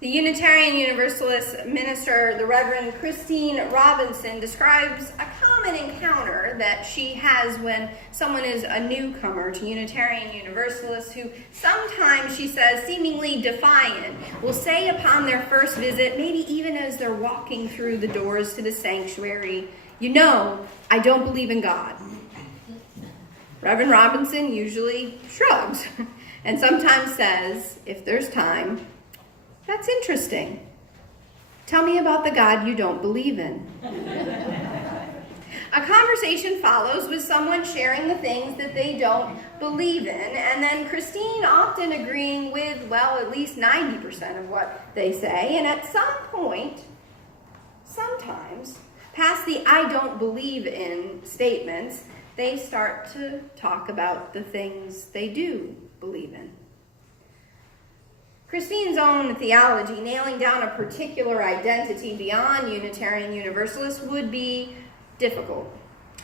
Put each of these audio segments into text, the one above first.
The Unitarian Universalist minister, the Reverend Christine Robinson, describes a common encounter that she has when someone is a newcomer to Unitarian Universalists who sometimes, she says, seemingly defiant, will say upon their first visit, maybe even as they're walking through the doors to the sanctuary, "You know, I don't believe in God." Reverend Robinson usually shrugs and sometimes says, if there's time, "That's interesting. Tell me about the God you don't believe in." A conversation follows with someone sharing the things that they don't believe in, and then Christine often agreeing with, well, at least 90% of what they say, and at some point, sometimes, past the "I don't believe in" statements, they start to talk about the things they do believe in. Christine's own theology, nailing down a particular identity beyond Unitarian Universalists, would be difficult.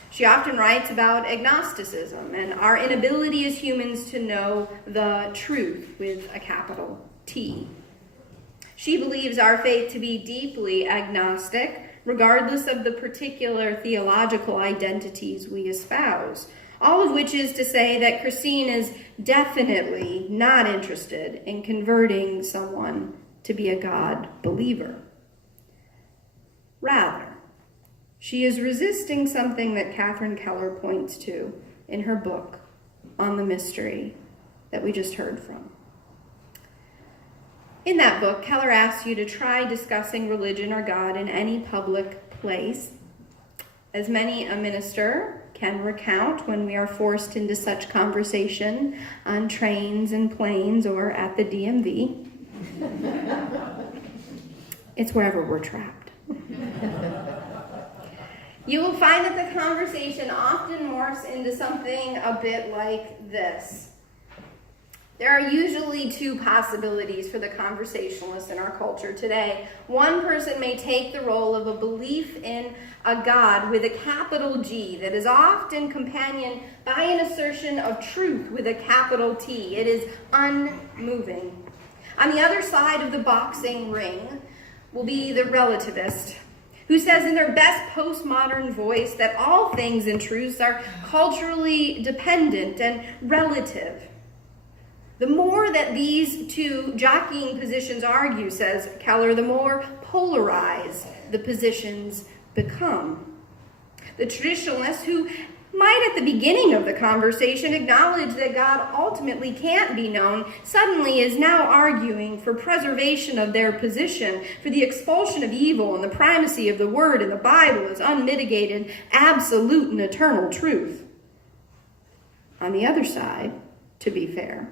She often writes about agnosticism and our inability as humans to know the truth with a capital T. She believes our faith to be deeply agnostic, regardless of the particular theological identities we espouse. All of which is to say that Christine is definitely not interested in converting someone to be a God believer. Rather, she is resisting something that Catherine Keller points to in her book on the mystery that we just heard from. In that book, Keller asks you to try discussing religion or God in any public place. As many a minister can recount when we are forced into such conversation on trains and planes or at the DMV. It's wherever we're trapped. You will find that the conversation often morphs into something a bit like this. There are usually two possibilities for the conversationalist in our culture today. One person may take the role of a belief in a God with a capital G that is often companioned by an assertion of truth with a capital T. It is unmoving. On the other side of the boxing ring will be the relativist, who says in their best postmodern voice that all things and truths are culturally dependent and relative. The more that these two jockeying positions argue, says Keller, the more polarized the positions become. The traditionalist, who might at the beginning of the conversation acknowledge that God ultimately can't be known, suddenly is now arguing for preservation of their position, for the expulsion of evil and the primacy of the Word in the Bible as unmitigated, absolute, and eternal truth. On the other side, to be fair,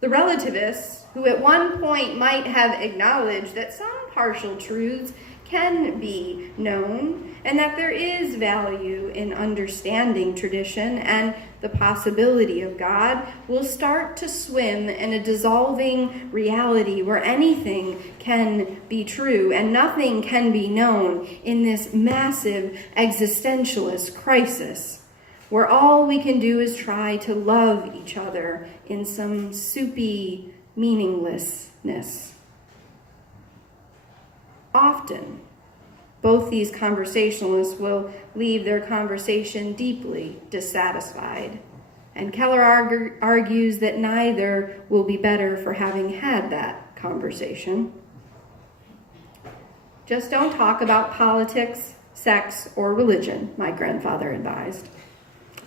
the relativists, who at one point might have acknowledged that some partial truths can be known and that there is value in understanding tradition and the possibility of God, will start to swim in a dissolving reality where anything can be true and nothing can be known in this massive existentialist crisis, where all we can do is try to love each other in some soupy meaninglessness. Often, both these conversationalists will leave their conversation deeply dissatisfied, and Keller argues that neither will be better for having had that conversation. Just don't talk about politics, sex, or religion, my grandfather advised.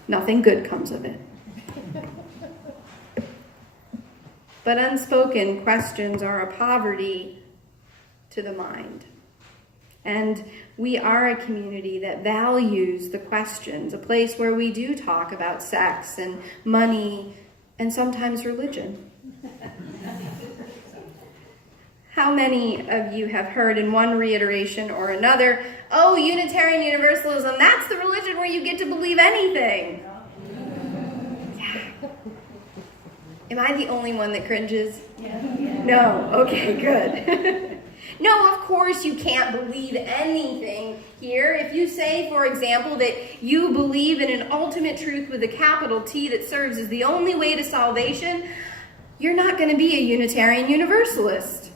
Nothing good comes of it. But unspoken questions are a poverty to the mind. And we are a community that values the questions, a place where we do talk about sex and money and sometimes religion. How many of you have heard in one reiteration or another, "Oh, Unitarian Universalism, that's the religion where you get to believe anything"? Yeah. Am I the only one that cringes? Yeah. No? Okay, good. No, of course you can't believe anything here. If you say, for example, that you believe in an ultimate truth with a capital T that serves as the only way to salvation, you're not going to be a Unitarian Universalist.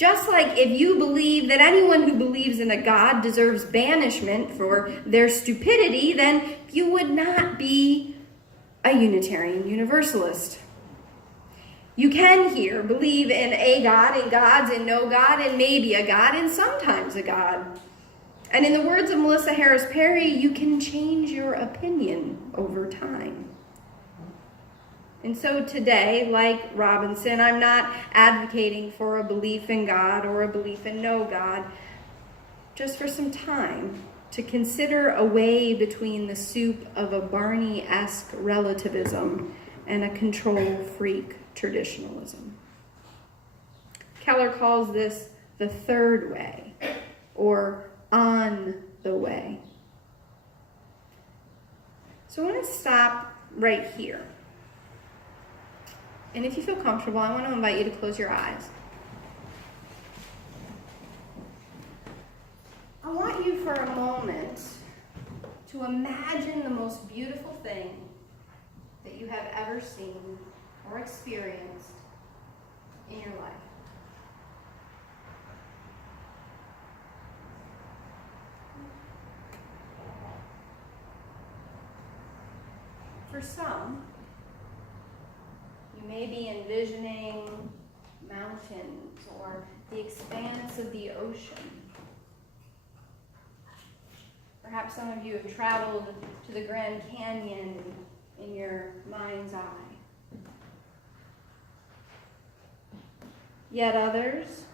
Just like if you believe that anyone who believes in a God deserves banishment for their stupidity, then you would not be a Unitarian Universalist. You can here believe in a God, in gods, in no God, and maybe a God, and sometimes a God. And in the words of Melissa Harris Perry, you can change your opinion over time. And so today, like Robinson, I'm not advocating for a belief in God or a belief in no God, just for some time to consider a way between the soup of a Barney-esque relativism and a control freak traditionalism. Keller calls this the third way, or on the way. So I want to stop right here. And if you feel comfortable, I want to invite you to close your eyes. I want you for a moment to imagine the most beautiful thing that you have ever seen or experienced in your life. For some, you may be envisioning mountains or the expanse of the ocean. Perhaps some of you have traveled to the Grand Canyon in your mind's eye. Yet others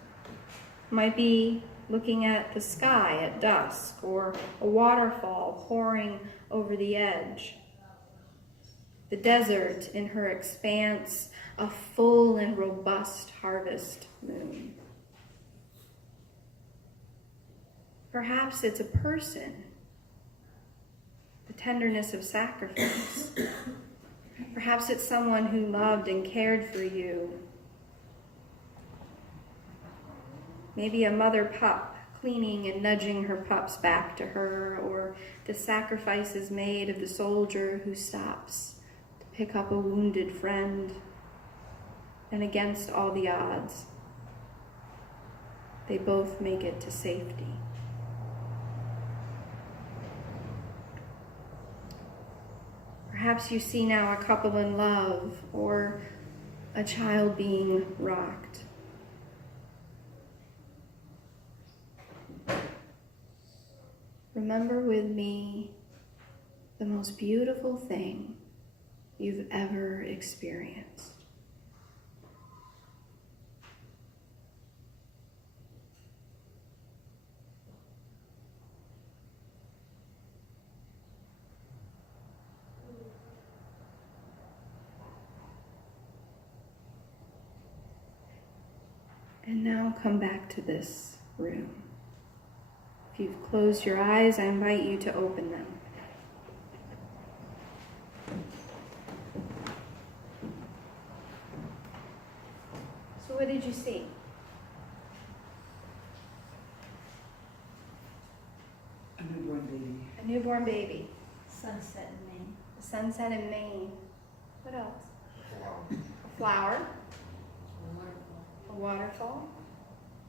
might be looking at the sky at dusk or a waterfall pouring over the edge. The desert in her expanse, a full and robust harvest moon. Perhaps it's a person, the tenderness of sacrifice. Perhaps it's someone who loved and cared for you. Maybe a mother pup cleaning and nudging her pups back to her, or the sacrifices made of the soldier who stops pick up a wounded friend, and against all the odds, they both make it to safety. Perhaps you see now a couple in love or a child being rocked. Remember with me the most beautiful thing you've ever experienced. And now come back to this room. If you've closed your eyes, I invite you to open them. So what did you see? A newborn baby. A newborn baby. Sunset in Maine. A sunset in Maine. What else? A flower. A waterfall.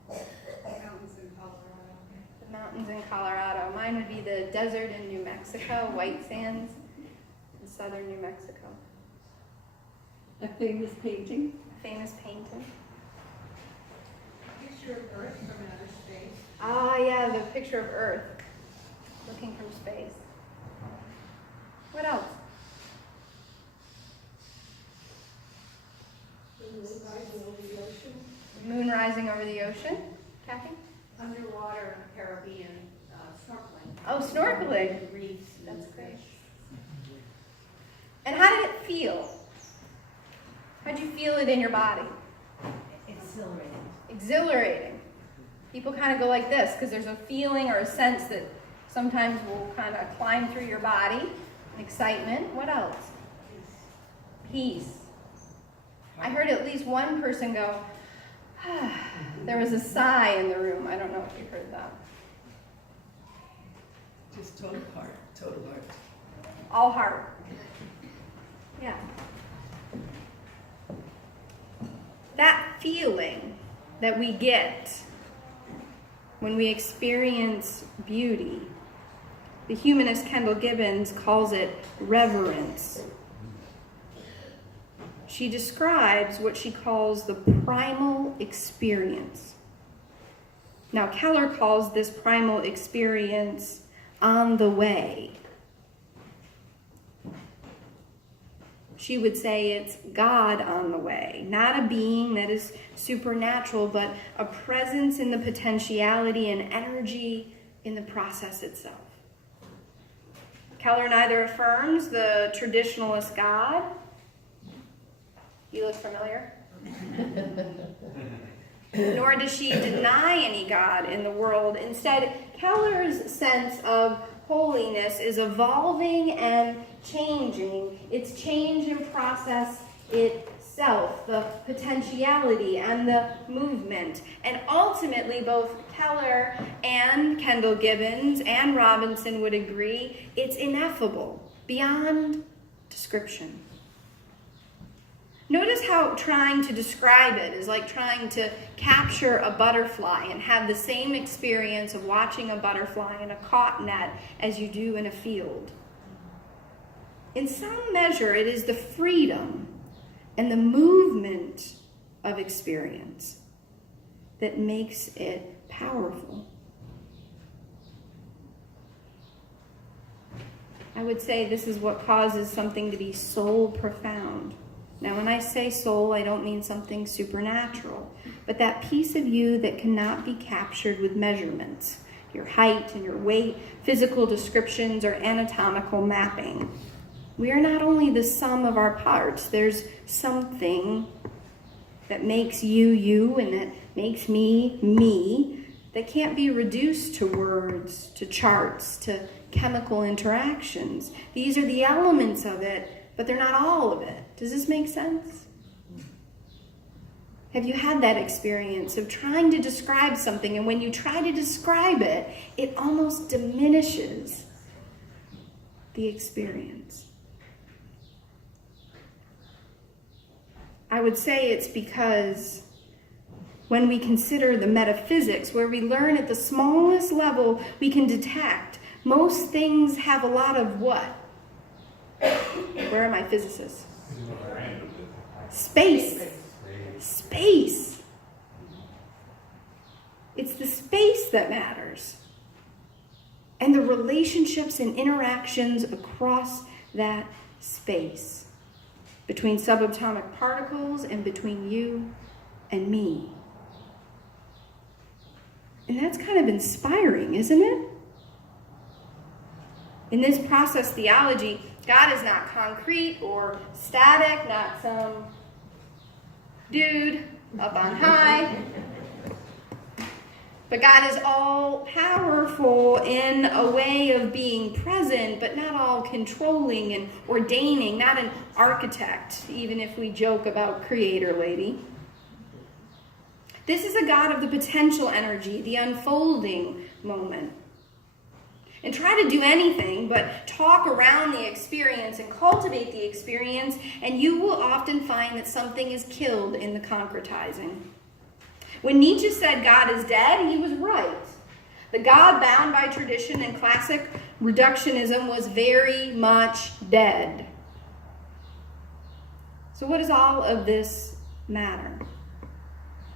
Mountains in Colorado. The mountains in Colorado. Mine would be the desert in New Mexico, white sands in southern New Mexico. A famous painting. A famous painting. Picture of Earth from outer space. Ah, yeah, the picture of Earth looking from space. What else? Moon rising over the ocean. Kathy? Underwater Caribbean snorkeling. Oh, snorkeling. Reefs. That's great. And how did it feel? How'd you feel it in your body? Exhilarating. Exhilarating. People kind of go like this because there's a feeling or a sense that sometimes will kind of climb through your body. Excitement. What else? Peace. I heard at least one person go, there was a sigh in the room. I don't know if you heard that. Just total heart. Total heart. All heart. Yeah. That feeling that we get when we experience beauty. The humanist Kendall Gibbons calls it reverence. She describes what she calls the primal experience. Now, Keller calls this primal experience on the way. She would say it's God on the way, not a being that is supernatural, but a presence in the potentiality and energy in the process itself. Keller neither affirms the traditionalist God. You look familiar? Nor does she deny any God in the world. Instead, Keller's sense of holiness is evolving and changing. It's change and process itself, the potentiality and the movement. And ultimately, both Keller and Kendall Gibbons and Robinson would agree it's ineffable, beyond description. Notice how trying to describe it is like trying to capture a butterfly and have the same experience of watching a butterfly in a caught net as you do in a field. In some measure, it is the freedom and the movement of experience that makes it powerful. I would say this is what causes something to be soul profound. Now, when I say soul, I don't mean something supernatural, but that piece of you that cannot be captured with measurements, your height and your weight, physical descriptions, or anatomical mapping. We are not only the sum of our parts. There's something that makes you, you, and that makes me, me, that can't be reduced to words, to charts, to chemical interactions. These are the elements of it, but they're not all of it. Does this make sense? Have you had that experience of trying to describe something, and when you try to describe it, it almost diminishes the experience? I would say it's because when we consider the metaphysics, where we learn at the smallest level we can detect, most things have a lot of what? Where are my physicists? Space. Space. It's the space that matters. And the relationships and interactions across that space between subatomic particles and between you and me. And that's kind of inspiring, isn't it? In this process theology, God is not concrete or static, not some dude up on high. But God is all powerful in a way of being present, but not all controlling and ordaining, not an architect, even if we joke about creator lady. This is a God of the potential energy, the unfolding moment. And try to do anything but talk around the experience and cultivate the experience, and you will often find that something is killed in the concretizing. When Nietzsche said God is dead, he was right. The God bound by tradition and classic reductionism was very much dead. So what does all of this matter?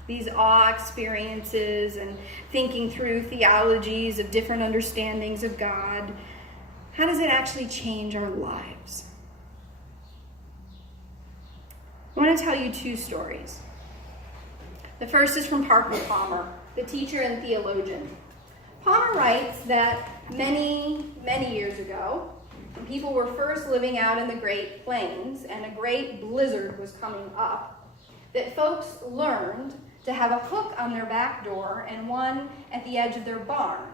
These awe experiences and thinking through theologies of different understandings of God, how does it actually change our lives? I want to tell you two stories. The first is from Parker Palmer, the teacher and theologian. Palmer writes that many, many years ago, when people were first living out in the Great Plains and a great blizzard was coming up, that folks learned to have a hook on their back door and one at the edge of their barn.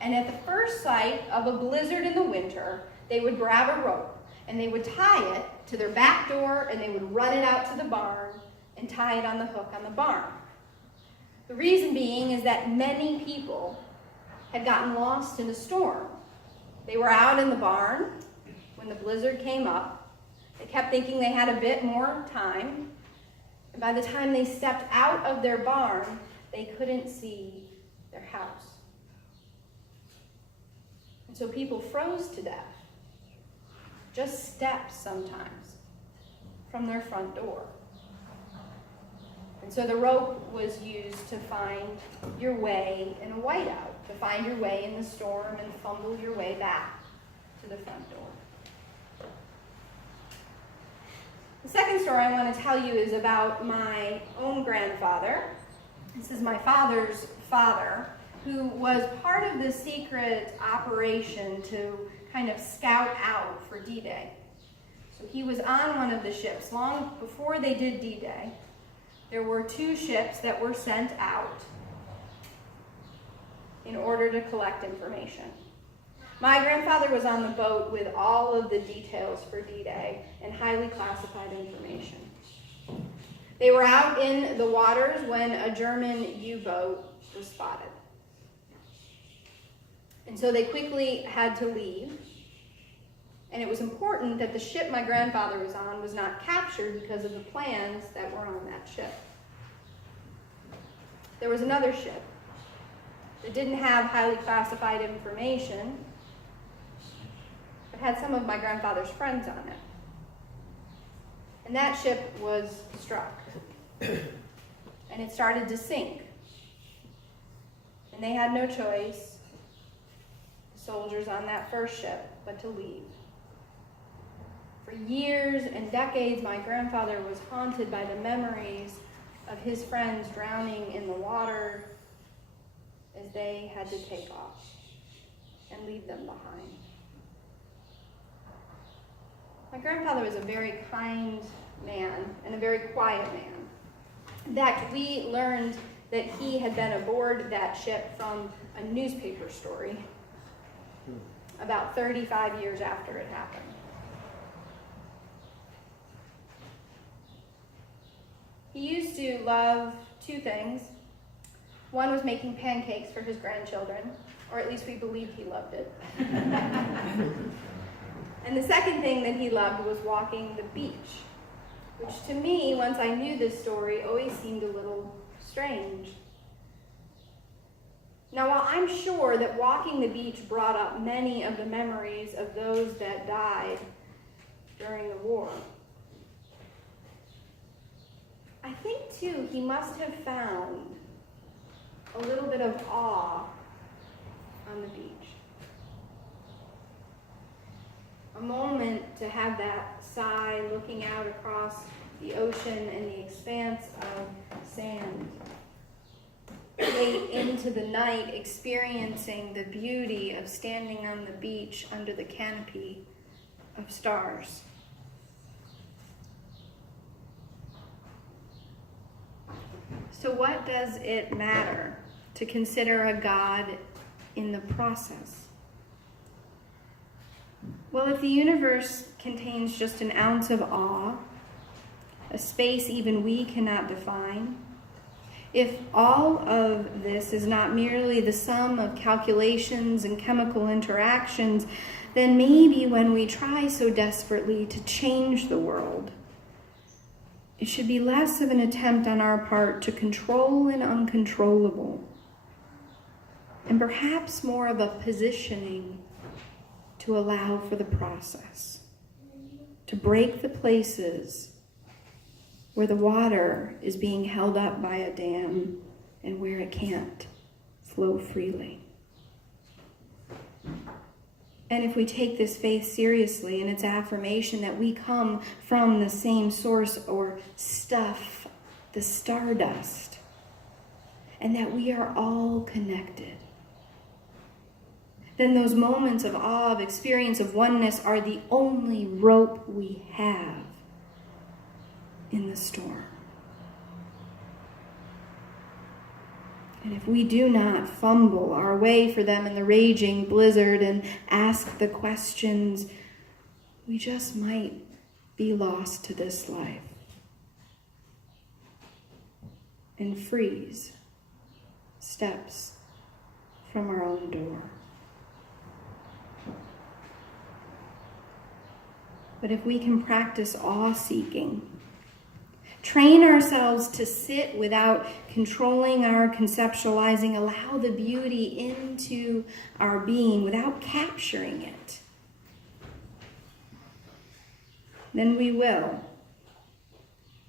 And at the first sight of a blizzard in the winter, they would grab a rope and they would tie it to their back door and they would run it out to the barn and tie it on the hook on the barn. The reason being is that many people had gotten lost in a storm. They were out in the barn when the blizzard came up. They kept thinking they had a bit more time. And by the time they stepped out of their barn, they couldn't see their house. And so people froze to death, just steps sometimes, from their front door. And so the rope was used to find your way in a whiteout, to find your way in the storm and fumble your way back to the front door. The second story I want to tell you is about my own grandfather. This is my father's father, who was part of the secret operation to kind of scout out for D-Day. So he was on one of the ships. Long before they did D-Day, there were 2 ships that were sent out in order to collect information. My grandfather was on the boat with all of the details for D-Day and highly classified information. They were out in the waters when a German U-boat was spotted. And so they quickly had to leave. And it was important that the ship my grandfather was on was not captured because of the plans that were on that ship. There was another ship that didn't have highly classified information, but had some of my grandfather's friends on it. And that ship was struck. And it started to sink. And they had no choice, the soldiers on that first ship, but to leave. For years and decades, my grandfather was haunted by the memories of his friends drowning in the water as they had to take off and leave them behind. My grandfather was a very kind man and a very quiet man. In fact, we learned that he had been aboard that ship from a newspaper story about 35 years after it happened. He used to love 2 things. One was making pancakes for his grandchildren, or at least we believed he loved it. And the second thing that he loved was walking the beach, which to me, once I knew this story, always seemed a little strange. Now, while I'm sure that walking the beach brought up many of the memories of those that died during the war, I think, too, he must have found a little bit of awe on the beach. A moment to have that sigh looking out across the ocean and the expanse of sand. Late into the night, experiencing the beauty of standing on the beach under the canopy of stars. So what does it matter to consider a God in the process? Well, if the universe contains just an ounce of awe, a space even we cannot define, if all of this is not merely the sum of calculations and chemical interactions, then maybe when we try so desperately to change the world, it should be less of an attempt on our part to control an uncontrollable, and perhaps more of a positioning to allow for the process, to break the places where the water is being held up by a dam and where it can't flow freely. And if we take this faith seriously and its affirmation that we come from the same source or stuff, the stardust, and that we are all connected, then those moments of awe, of experience of oneness are the only rope we have in the storm. And if we do not fumble our way for them in the raging blizzard and ask the questions, we just might be lost to this life and freeze steps from our own door. But if we can practice awe-seeking, train ourselves to sit without controlling our conceptualizing, allow the beauty into our being without capturing it, then we will,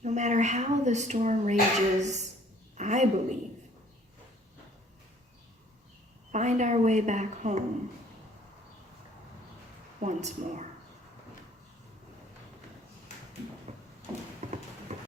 no matter how the storm rages, I believe, find our way back home once more.